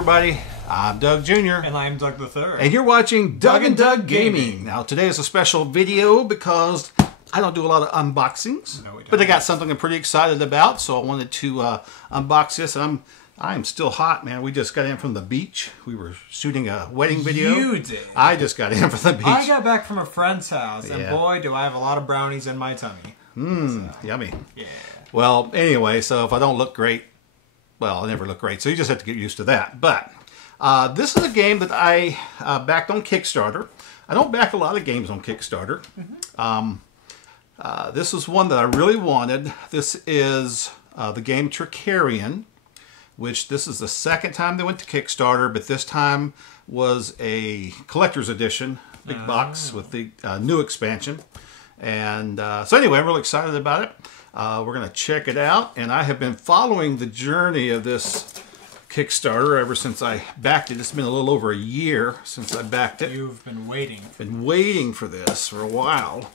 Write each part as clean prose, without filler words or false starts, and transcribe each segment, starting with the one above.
everybody. I'm Doug Jr. And I'm Doug the Third. And you're watching Doug and Doug Gaming. Now, today is a special video because I don't do a lot of unboxings. No, we don't. But I got something I'm pretty excited about, so I wanted to unbox this. And I'm still hot, man. We just got in from the beach. We were shooting a wedding video. You did. I just got in from the beach. I got back from a friend's house, and boy, do I have a lot of brownies in my tummy. Yummy. Yeah. Well, anyway, so if I don't look great, well, I never look great, so you just have to get used to that. But this is a game that I backed on Kickstarter. I don't back a lot of games on Kickstarter. This is one that I really wanted. This is the game Trickerion, which this is the second time they went to Kickstarter, but this time was a collector's edition, big box with the new expansion. And so anyway, I'm really excited about it. We're going to check it out, and I have been following the journey of this Kickstarter ever since I backed it. It's been a little over a year since I backed it. You've been waiting. Been waiting for this for a while.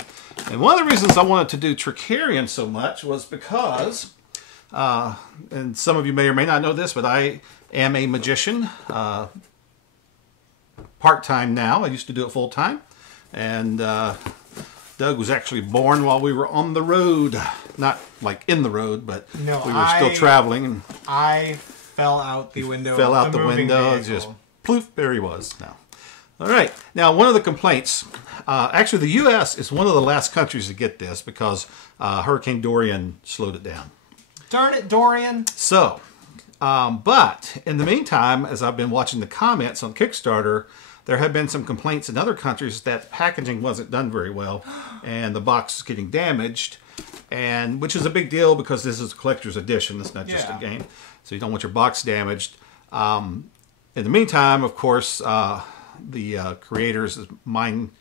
And one of the reasons I wanted to do Trickerion so much was because, and some of you may or may not know this, but I am a magician, part-time now. I used to do it full-time. And Doug was actually born while we were on the road. Not like in the road, but no, we were still traveling. And I fell out the window. Fell out the window. Just ploof, there he was. Now, all right. Now, one of the complaints, actually, the U.S. is one of the last countries to get this because Hurricane Dorian slowed it down. Darn it, Dorian. So, but in the meantime, as I've been watching the comments on Kickstarter, there have been some complaints in other countries that packaging wasn't done very well and the box is getting damaged, and which is a big deal because this is a collector's edition. It's not just a game, so you don't want your box damaged. In the meantime, of course, the creators is Mind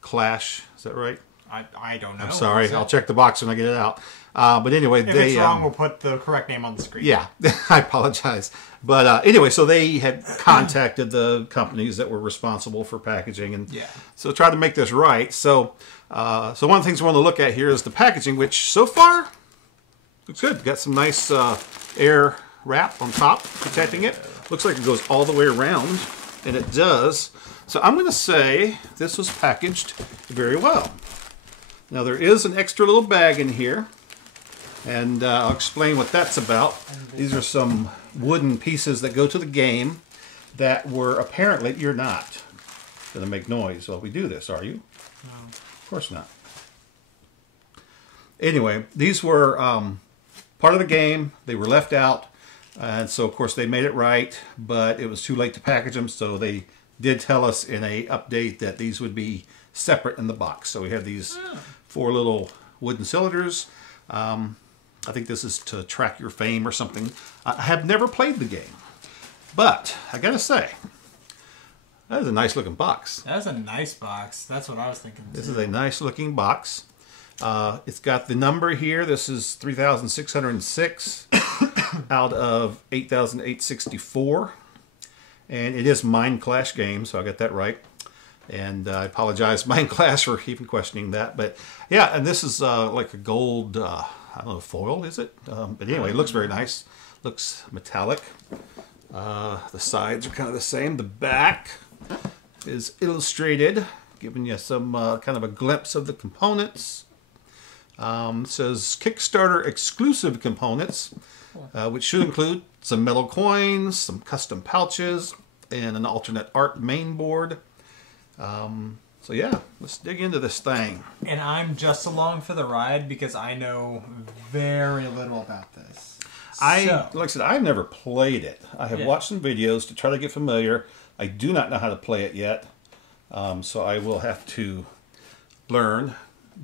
Clash. Is that right? I don't know. I'm sorry. I'll check the box when I get it out. But anyway, if it's wrong, we'll put the correct name on the screen. Yeah, I apologize. But anyway, so they had contacted the companies that were responsible for packaging, and so tried to make this right. So, so one of the things we want to look at here is the packaging, which so far looks good. Got some nice air wrap on top protecting it. Looks like it goes all the way around, and it does. So I'm going to say this was packaged very well. Now there is an extra little bag in here, and I'll explain what that's about. These are some wooden pieces that go to the game that were apparently, you're not going to make noise while we do this, are you? No. Of course not. Anyway, these were part of the game. They were left out, and so of course they made it right, but it was too late to package them, so they did tell us in a update that these would be separate in the box. So we have these 4 little wooden cylinders. I think this is to track your fame or something. I have never played the game, but I gotta say, that is a nice looking box. That's a nice box. That's what I was thinking too. This is a nice looking box. It's got the number here. This is 3,606 out of 8,864. And it is Mind Clash game, so I got that right. And I apologize, Mind Clash, for even questioning that. But yeah, and this is like a gold, I don't know, foil, is it? But anyway, it looks very nice. Looks metallic. The sides are kind of the same. The back is illustrated, giving you some kind of a glimpse of the components. It says Kickstarter exclusive components, which should include some metal coins, some custom pouches, and an alternate art main board. So yeah, let's dig into this thing. And I'm just along for the ride because I know very little about this. Like I said, I've never played it. I have watched some videos to try to get familiar. I do not know how to play it yet, so I will have to learn.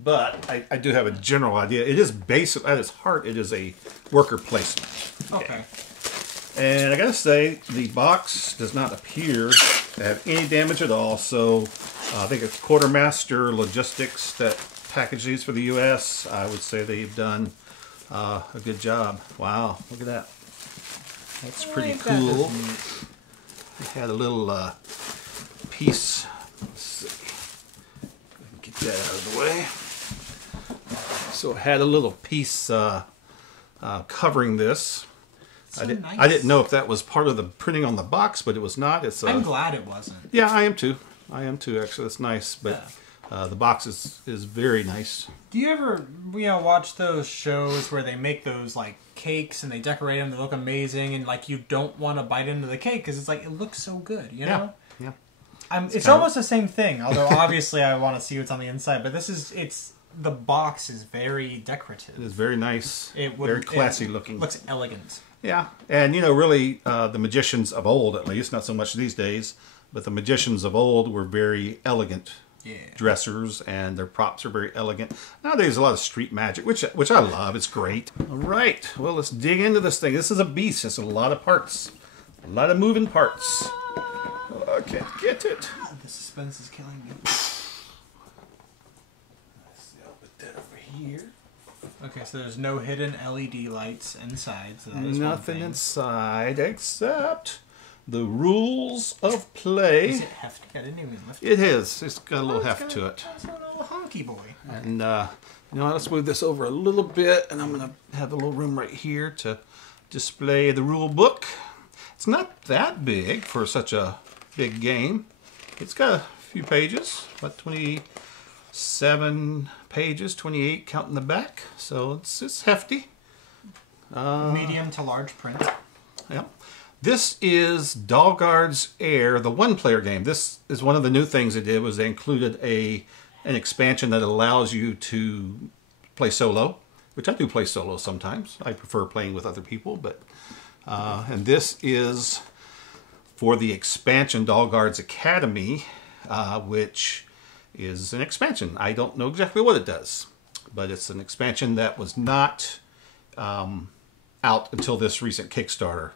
But I do have a general idea. It is basic at its heart. It is a worker placement. Okay. And I gotta say, the box does not appear to have any damage at all. So I think it's Quartermaster Logistics that packaged these for the U.S. I would say they've done a good job. Wow, look at that. That's pretty cool. They had a little piece. Let's see. Get that out of the way. So it had a little piece covering this. So nice. I didn't know if that was part of the printing on the box, but it was not. It's I'm glad it wasn't. Yeah, I am too. Actually, it's nice, but the box is very nice. Do you ever watch those shows where they make those like cakes and they decorate them, they look amazing, and like you don't want to bite into the cake because it's like it looks so good, you know? Yeah. It's almost the same thing, although obviously I want to see what's on the inside, but the box is very decorative. It is very nice. Very classy looking. Looks elegant. Yeah, and really, the magicians of old, at least, not so much these days, but the magicians of old were very elegant dressers, and their props are very elegant. Nowadays, a lot of street magic, which I love. It's great. All right, well, let's dig into this thing. This is a beast. It's a lot of parts, a lot of moving parts. Oh, I can't get it. The suspense is killing me. I'll put that over here. Okay, so there's no hidden LED lights inside. So that is nothing inside except the rules of play. Is it hefty? I didn't even lift it. It is. It's got a little heft to it. It's a little honky boy. Okay. And let's move this over a little bit, and I'm going to have a little room right here to display the rule book. It's not that big for such a big game. It's got a few pages, about 27 pages, 28 counting the back, so it's hefty. Medium to large print. Yeah. This is Dahlgard's Air, the one-player game. This is one of the new things they did, was they included an expansion that allows you to play solo, which I do play solo sometimes. I prefer playing with other people, but and this is for the expansion Dahlgard's Academy, which is an expansion. I don't know exactly what it does, but it's an expansion that was not out until this recent Kickstarter.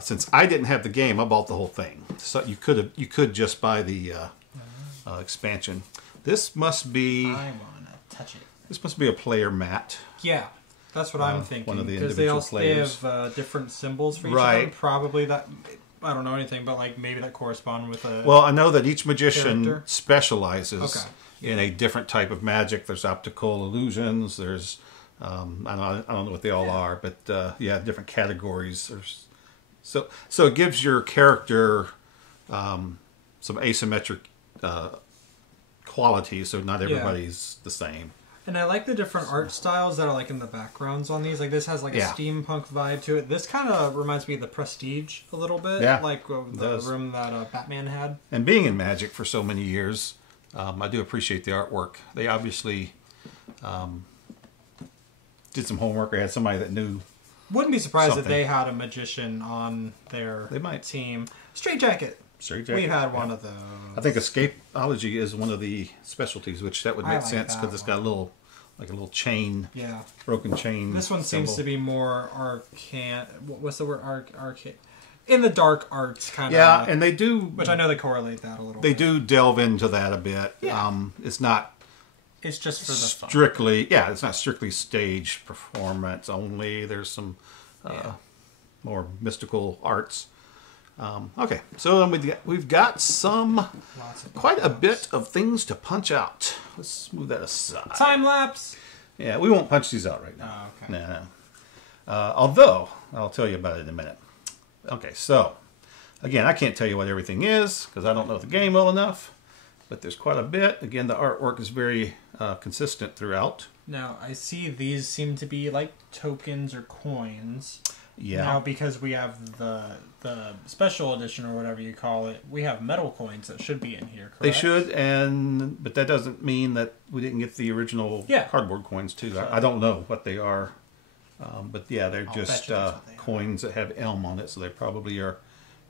Since I didn't have the game, I bought the whole thing. So you could just buy the expansion. This must be. I wanna touch it. This must be a player mat. Yeah, that's what I'm thinking. One of the because individual players. They have different symbols for each Right. of them. Probably that. I don't know anything, but like maybe that correspond with a. Well, I know that each magician character? specializes in a different type of magic. There's optical illusions. There's I don't know what they all are, but different categories. So it gives your character some asymmetric qualities, so not everybody's the same. And I like the different art styles that are like in the backgrounds on these. Like this has like a steampunk vibe to it. This kind of reminds me of the Prestige a little bit. Yeah, like the room that Batman had. And being in Magic for so many years, I do appreciate the artwork. They obviously did some homework or had somebody that knew. Wouldn't be surprised if they had a magician on their team. Straight Jacket. We've had one of those. I think escapology is one of the specialties, which that would make sense because it's got a little chain, broken chain. This one seems to be more arcane. What's the word? Arcane. In the dark arts kind of. Yeah, and they do, which I know they correlate that a little. They do delve into that a bit. Yeah. It's not. It's just for the strictly, fun. It's not strictly stage performance only. There's some more mystical arts. Okay, so we've got quite a bit of things to punch out. Let's move that aside. Time lapse. Yeah, we won't punch these out right now. Oh, okay. No. Although I'll tell you about it in a minute. Okay, so again, I can't tell you what everything is because I don't know the game well enough. But there's quite a bit. Again, the artwork is very consistent throughout. Now, I see these seem to be like tokens or coins. Yeah. Now, because we have the special edition or whatever you call it, we have metal coins that should be in here, correct? They should, but that doesn't mean that we didn't get the original cardboard coins, too. So, I don't know what they are. But yeah, they're just coins that have elm on it, so they probably are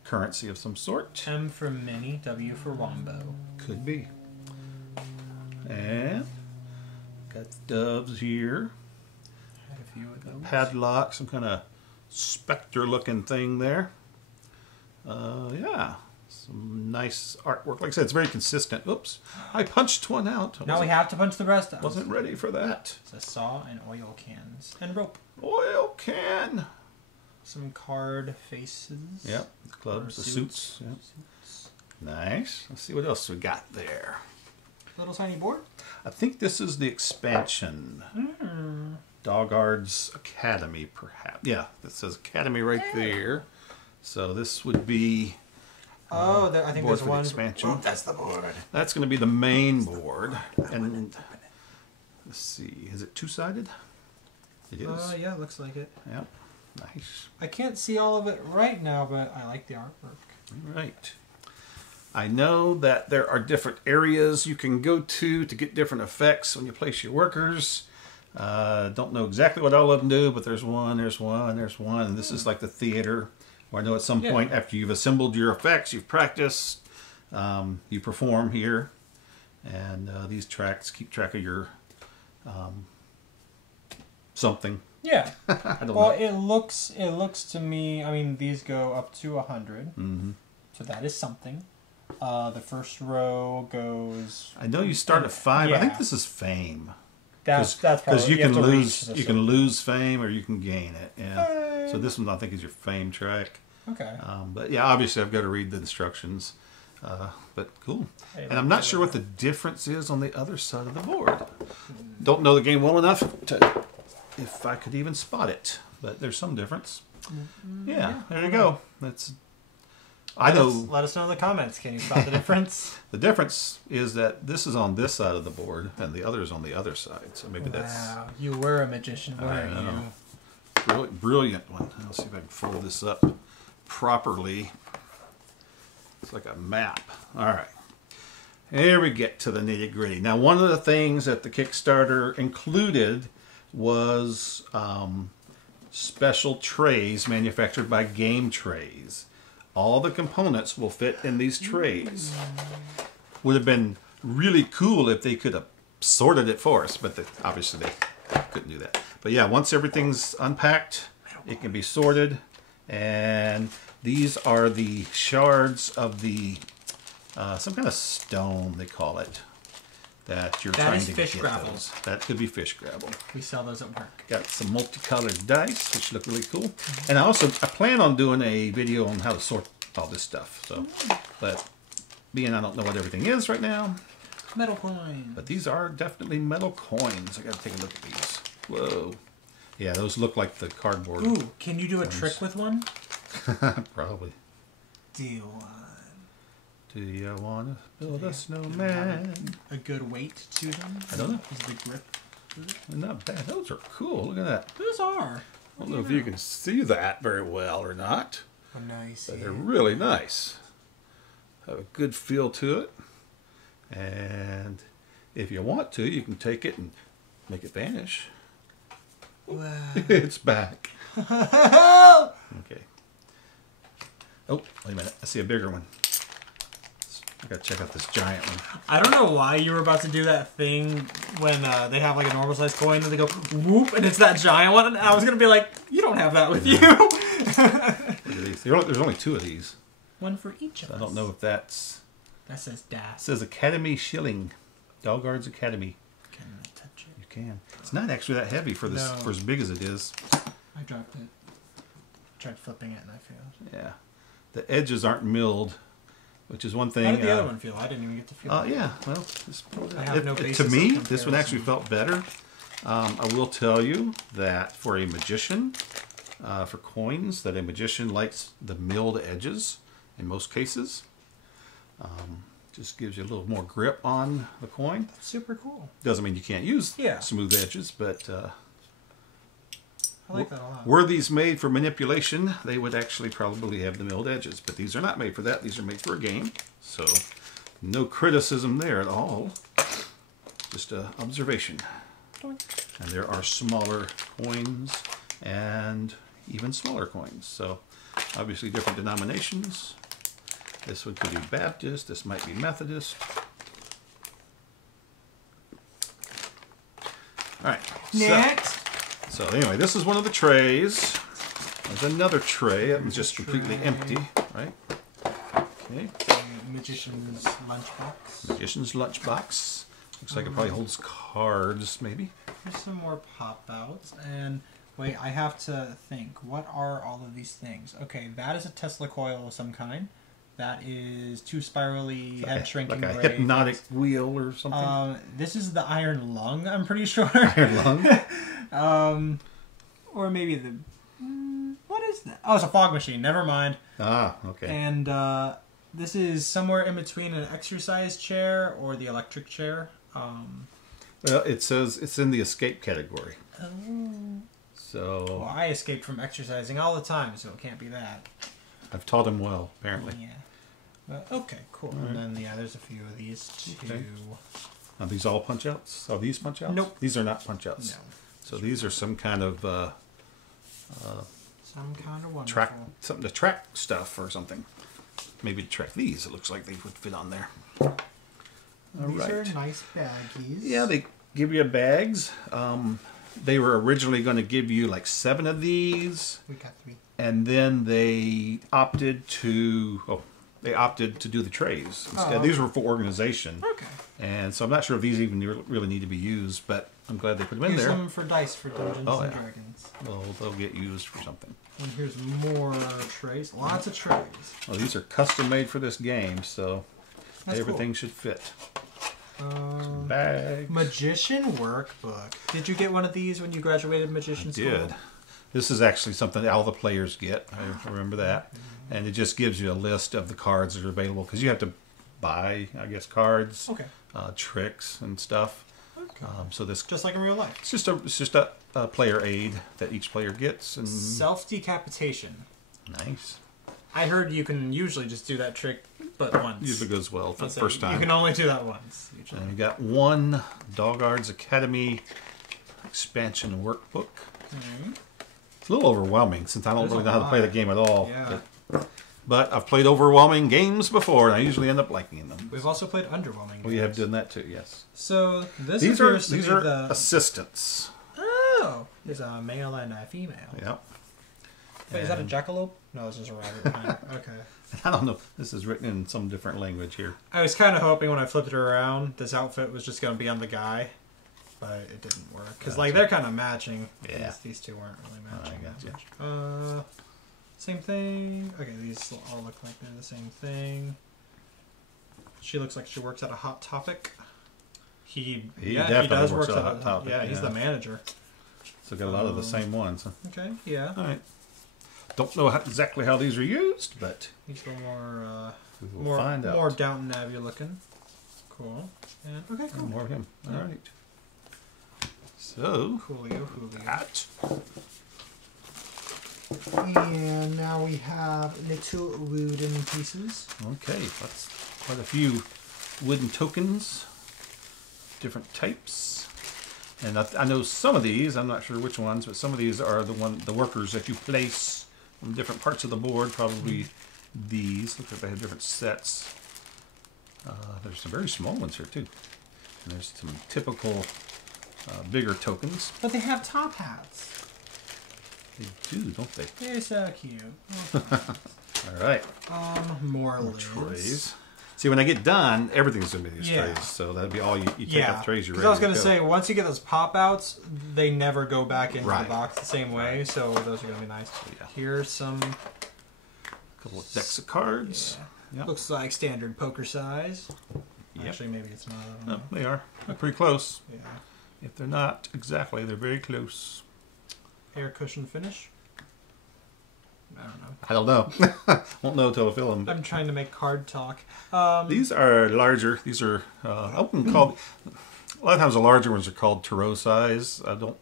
currency of some sort. M for mini, W for wombo. Could be. And got doves here. Had a few of those. Padlock, some kind of specter-looking thing there. Some nice artwork. Like I said, it's very consistent. Oops, I punched one out. Now we have to punch the rest out. Wasn't ready for that. It's a saw and oil cans and rope. Oil can. Some card faces. Yep, the clubs, the suits. Yep. Nice. Let's see what else we got there. Little tiny board. I think this is the expansion. Dahlgard's Academy, perhaps. Yeah, it says Academy right there. So this would be I think board there's for the one. expansion. Oh, that's the board. That's going to be the main board. And let's see, is it two-sided? It is. Yeah, looks like it. Yep. Nice. I can't see all of it right now, but I like the artwork. All right. I know that there are different areas you can go to get different effects when you place your workers. Don't know exactly what all of them do, but there's one, and this is like the theater, where I know at some point after you've assembled your effects, you've practiced, you perform here, and these tracks keep track of your something. Yeah. I don't well, know. it looks to me. I mean, these go up to 100, so that is something. The first row goes. I know you start at 5. Yeah. I think this is fame. That's probably because you can lose lose fame or you can gain it. Yeah. So this one I think is your fame track. Okay. But yeah, obviously I've got to read the instructions. But cool. And I'm not sure what the difference is on the other side of the board. Don't know the game well enough to if I could even spot it. But there's some difference. Yeah, there you go. Let us know in the comments. Can you spot the difference? The difference is that this is on this side of the board and the other is on the other side. So maybe that's... Wow, you were a magician, weren't you? Brilliant one. I'll see if I can fold this up properly. It's like a map. All right. Here we get to the nitty gritty. Now, one of the things that the Kickstarter included was special trays manufactured by Game Trays. All the components will fit in these trays. Would have been really cool if they could have sorted it for us, but obviously they couldn't do that. But yeah, once everything's unpacked, it can be sorted. And these are the shards of the, some kind of stone, they call it, that you're trying to get. That is fish gravel. That could be fish gravel. We sell those at work. Got some multicolored dice, which look really cool. And I plan on doing a video on how to sort all this stuff. So, but being I don't know what everything is right now. Metal coins. But these are definitely metal coins. I got to take a look at these. Whoa. Yeah, those look like the cardboard. Ooh, can you do a trick with one? Probably. Do you want? Do you want to build a snowman? A good weight to them? I don't know. Is the grip good? Not bad. Those are cool. Look at that. Those are. I don't know if you can see that very well or not. Oh, nice. But they're really nice. Have a good feel to it. And if you want to, you can take it and make it vanish. Wow. It's back. Okay. Oh, wait a minute. I see a bigger one. I gotta check out this giant one. I don't know why you were about to do that thing when they have like a normal sized coin and they go whoop and it's that giant one. And I was gonna be like, you don't have that with you. Look at these. There's only 2 of these. One for each of us. I don't know if that's... That says DAS. It says Academy Shilling. Dahlgard's Academy. Can I touch it? You can. It's not actually that heavy for this for as big as it is. I dropped it. Tried flipping it and I failed. Yeah. The edges aren't milled, which is one thing. How did the other one feel? I didn't even get to feel it. Yeah, well, to me, this one actually felt better. I will tell you that for a magician, for coins, that a magician likes the milled edges in most cases. Just gives you a little more grip on the coin. That's super cool. Doesn't mean you can't use smooth edges, but I like that a lot. Were these made for manipulation, they would actually probably have the milled edges. But these are not made for that. These are made for a game. So no criticism there at all. Just an observation. And there are smaller coins and even smaller coins. So obviously different denominations. This one could be Baptist. This might be Methodist. All right. Next. So anyway, this is one of the trays. There's another tray. It was just completely empty, right? Okay. Magician's lunchbox. Magician's lunchbox. Looks like it probably holds cards, maybe. Here's some more pop-outs. And wait, I have to think. What are all of these things? Okay, that is a Tesla coil of some kind. That is 2 spirally head shrinking like a ray hypnotic things. wheel or something. This is the iron lung, I'm pretty sure. Iron lung? Or maybe the... what is that? Oh, it's a fog machine. Never mind. Ah, okay. And this is somewhere in between an exercise chair or the electric chair. Well, it says it's in the escape category. Oh. So Well, I escaped from exercising all the time, so it can't be that. I've taught him well, apparently. Yeah. But, okay, cool. And then, yeah, there's a few of these, too. Okay. Are these all punch-outs? Are these punch-outs? Nope. These are not punch-outs. No. So these are some kind of Some kind of wonderful. track, something to track stuff or something. Maybe to track these. It looks like they would fit on there. All These right. are nice baggies. Yeah, they give you bags. They were originally going to give you like 7 of these, We got 3. and then they opted to do the trays instead. Oh, These were for organization, Okay. and so I'm not sure if these even really need to be used, but I'm glad they put them in Here's there. some for dice for Dungeons Oh, and yeah. Dragons. Well, they'll get used for something. And here's more trays. Lots of trays. Well, these are custom made for this game, so That's everything should fit. cool. Bags. Magician workbook. Did you get one of these when you graduated magician school? Did. This is actually something that all the players get. I remember that. And it just gives you a list of the cards that are available, because you have to buy, I guess, cards, Okay. tricks and stuff. Okay. So this Just like in real life. it's just a player aid that each player gets, and Self-decapitation. nice. I heard you can usually just do that trick but once. Usually goes well for the So first You time. can only do that once. Usually. And you got one Dahlgard's Academy expansion workbook. It's a little overwhelming since I don't There's really a know how to play the lot. game at all. Yeah. But I've played overwhelming games before, and I usually end up liking them. We've also played underwhelming. We have games. done that too, yes. So this These appears to be are the... assistants. Oh! There's a male and a female. Yep. Wait, is that a And- jackalope? No, this is a rabbit. Okay. I don't know. This is written in some different language here. I was kind of hoping when I flipped it around, this outfit was just going to be on the guy, but it didn't work. Because, like, they're kind of matching. Yeah. These two weren't really I matching. gotcha. Same thing. Okay, these all look like they're the same thing. She looks like she works at a Hot Topic. He definitely does works work at a Hot Topic, Yeah, he's yeah. the manager. So got a lot of the same ones. Huh? Okay, yeah. All right. Don't know exactly how these are used, but He's a little more, we will find out. more Downton Abbey looking. Cool. And, okay, cool. More of him. All right. So, Coolio. that. And now we have little wooden pieces. Okay, that's quite a few wooden tokens, different types. And I know some of these, I'm not sure which ones, but some of these are the workers that you place on different parts of the board. Probably these. Looks like they have different sets. There's some very small ones here too. And there's some typical bigger tokens. But they have top hats. They do, don't they? They're so cute. All right. More More lids. trays. See, when I get done, everything's going to be these Yeah. trays. So that'd be all you take Yeah, off trays, you're because ready I was to going to go. say, once you get those pop-outs, they never go back into Right. the box the same way, so those are going to be nice. Yeah. Here's some... A couple of decks of cards. Yeah. Yep. Looks like standard poker size. Yep. Actually, maybe it's not. I don't No, know. they are. They're pretty close. Yeah. If they're not exactly, they're very close. Air cushion finish. I don't know. I don't know. Won't know until I fill them. I'm trying to make card talk. These are larger. These are I wouldn't call. A lot of times the larger ones are called tarot size. I don't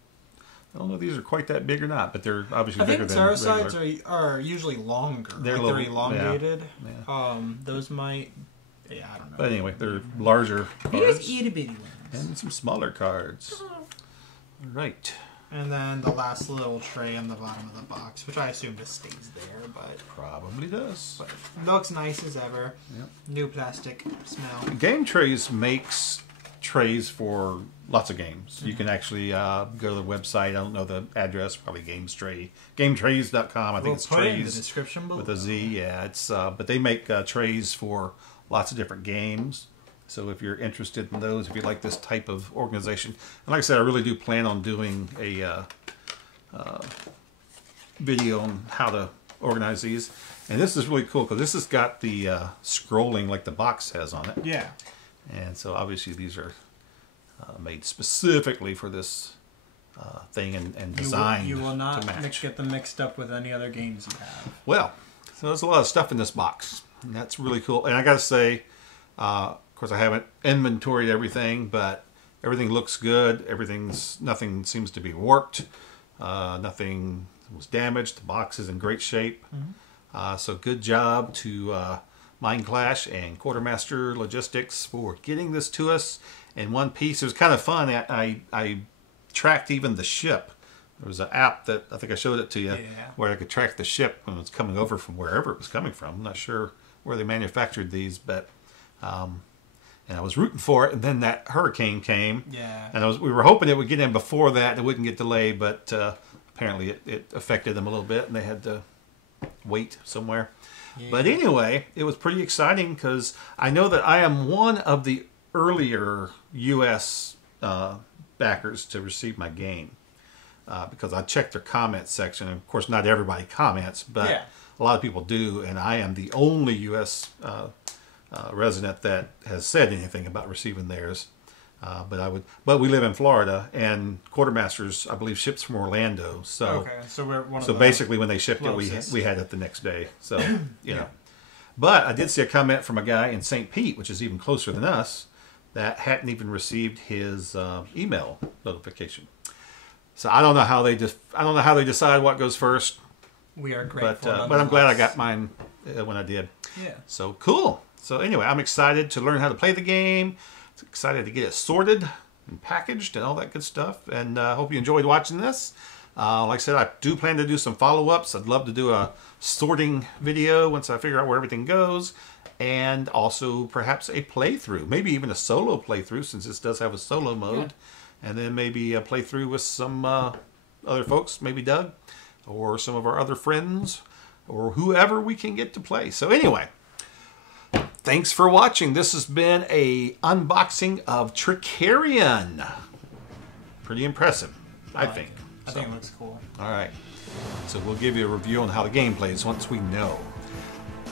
know if these are quite that big or not, but they're obviously I bigger think than tarot regular. sides are usually longer. They're They're little- elongated. yeah. Those might... Yeah, I don't know. But anyway, they're larger Here's cards itty bitty ones. and some smaller cards. All right. And then the last little tray on the bottom of the box, which I assume just stays there, but Probably does. looks nice as ever. Yep. New plastic smell. Game Trays makes trays for lots of games. You can actually go to the website. I don't know the address. Probably GameTrays.com. I think We'll it's put it in the trays description below. with a Z. Yeah, it's but they make trays for lots of different games. So if you're interested in those, if you like this type of organization, and like I said, I really do plan on doing a video on how to organize these. And this is really cool because this has got the scrolling like the box has on it. Yeah. And so obviously these are made specifically for this thing and designed You will not to match. get them mixed up with any other games you have. Well, so there's a lot of stuff in this box. And that's really cool. And I got to say, of course I haven't inventoried everything, but everything looks good. Nothing seems to be warped. Nothing was damaged. The box is in great shape. Mm-hmm. So good job to Mind Clash and Quartermaster Logistics for getting this to us in one piece. It was kind of fun. I tracked even the ship. There was an app that I think I showed it to you where I could track the ship when it was coming over from wherever it was coming from. I'm not sure where they manufactured these, but and I was rooting for it. And then that hurricane came. Yeah. And we were hoping it would get in before that. It wouldn't get delayed, but apparently it affected them a little bit, and they had to wait somewhere. Yeah. But anyway, it was pretty exciting because I know that I am one of the earlier U.S. backers to receive my game because I checked their comments section. And of course, not everybody comments, but a lot of people do, and I am the only U.S. Resident that has said anything about receiving theirs. But we live in Florida, and Quartermasters, I believe, ships from Orlando. So okay, so we're one of the basically, when they shipped it, we had it the next day. So you know. But I did see a comment from a guy in St. Pete, which is even closer than us, that hadn't even received his email notification. So I don't know how they decide what goes first. We are grateful, but I'm glad I got mine when I did. Yeah. So cool. So anyway, I'm excited to learn how to play the game. Excited to get it sorted and packaged and all that good stuff. And I hope you enjoyed watching this. Like I said, I do plan to do some follow-ups. I'd love to do a sorting video once I figure out where everything goes. And also perhaps a playthrough. Maybe even a solo playthrough, since this does have a solo mode. Yeah. And then maybe a playthrough with some other folks, maybe Doug, or some of our other friends, or whoever we can get to play. So anyway, thanks for watching. This has been a unboxing of Trickerion. Pretty impressive, I think. I think it looks cool. All right. So we'll give you a review on how the game plays once we know.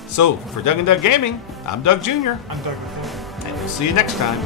So for Doug and Doug Gaming, I'm Doug Jr. I'm Doug McCoy. And we'll see you next time.